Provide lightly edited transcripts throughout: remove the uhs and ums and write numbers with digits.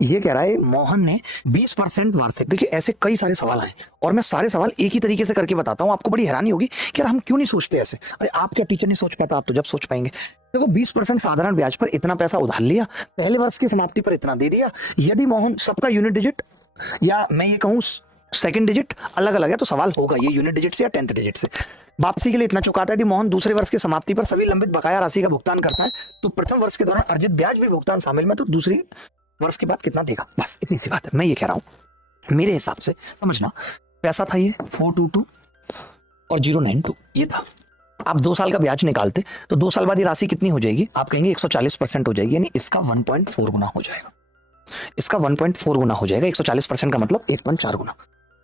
ये कह रहा है मोहन ने 20% वार्षिक। देखिए ऐसे कई सारे सवाल आए और मैं सारे सवाल एक ही तरीके से करके बताता हूँ, आपको बड़ी हैरानी होगी कि यार हम क्यों नहीं सोचते ऐसे। अरे आप क्या टीचर नहीं सोच पाता, आप तो जब सोच पाएंगे। देखो 20% साधारण ब्याज पर इतना पैसा उधार लिया, पहले वर्ष की समाप्ति पर इतना दे दिया। यदि मोहन सबका यूनिट डिजिट या मैं ये कहूँ सेकंड डिजिट अलग अलग है तो सवाल होगा ये यूनिट डिजिट से या 10th डिजिट से। वापसी के लिए इतना चुकाता है। यदि मोहन दूसरे वर्ष की समाप्ति पर सभी लंबित बकाया राशि का भुगतान करता है तो प्रथम वर्ष के दौरान अर्जित ब्याज भी भुगतान शामिल में, तो दूसरी वर्ष के बाद कितना देगा। बस इतनी सी बात है। मैं ये कह रहा हूं मेरे हिसाब से समझना, पैसा था ये 422 और 092 ये था। आप 2 साल का ब्याज निकालते तो 2 साल बाद ये राशि कितनी हो जाएगी, आप कहेंगे 140% हो जाएगी, यानी इसका 1.4 गुना हो जाएगा। इसका 1.4 गुना हो जाएगा। 140% का मतलब 1.4 गुना।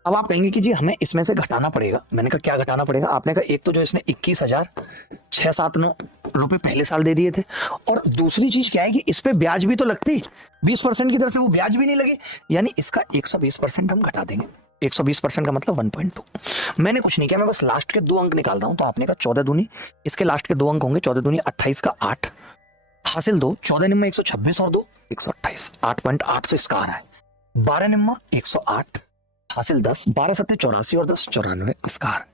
अब आप कहेंगे कि जी हमें इसमें से घटाना पड़ेगा। मैंने कहा क्या घटाना पड़ेगा। आपने कहा एक तो जो इसने 21,679 रुपए पहले साल दे दिए थे, और दूसरी चीज क्या है कि इस पे ब्याज भी तो लगती, 20% की तरफ से वो ब्याज भी नहीं लगी, यानी इसका 120% हम घटा देंगे। 120% का मतलब 1.2। मैंने कुछ नहीं किया, मैं बस लास्ट के 2 अंक निकाल रहा हूं। तो आपने कहा 14 दूनी, इसके लास्ट के 2 अंक होंगे 14 दूनी 28 का 8 हासिल 2, 14 निम्मा 126 और 2 128, 8.8 से इसका आ रहा है। 12 निम्मा 108 हासिल 10, 12 सत्ते 84 और 10 94 इसका आ रहा है।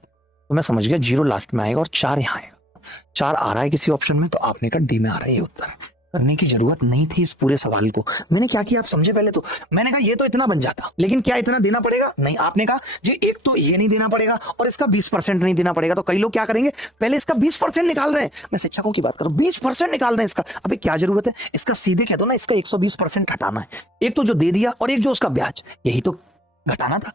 तो मैं समझ गया 0 लास्ट में आएगा और 4 यहाँ आएगा। 4 आ रहा है किसी ऑप्शन में, तो आपने कहा डी में आ रहा है ये उत्तर। करने की जरूरत नहीं थी इस पूरे सवाल को। मैंने क्या किया आप समझे पहले तो, मैंने कहा ये तो इतना बन जाता, लेकिन क्या इतना देना पड़ेगा नहीं। आपने कहा जी एक तो ये नहीं देना पड़ेगा और इसका 20% नहीं देना पड़ेगा। तो कई लोग क्या करेंगे, पहले इसका 20% निकाल रहे हैं। मैं शिक्षकों की बात करूं, 20% निकाल रहे हैं इसका। अबे क्या जरूरत है, इसका सीधे कह दो ना, इसका 120% हटाना है। एक तो जो दे दिया और एक जो उसका ब्याज, यही तो घटाना था।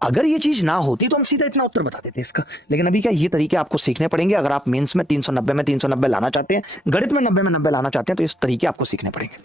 अगर ये चीज ना होती तो हम सीधा इतना उत्तर बता देते इसका। लेकिन अभी क्या ये तरीके आपको सीखने पड़ेंगे। अगर आप मेंस में 390 में 390 लाना चाहते हैं, गणित में 90 में 90 लाना चाहते हैं, तो इस तरीके आपको सीखने पड़ेंगे।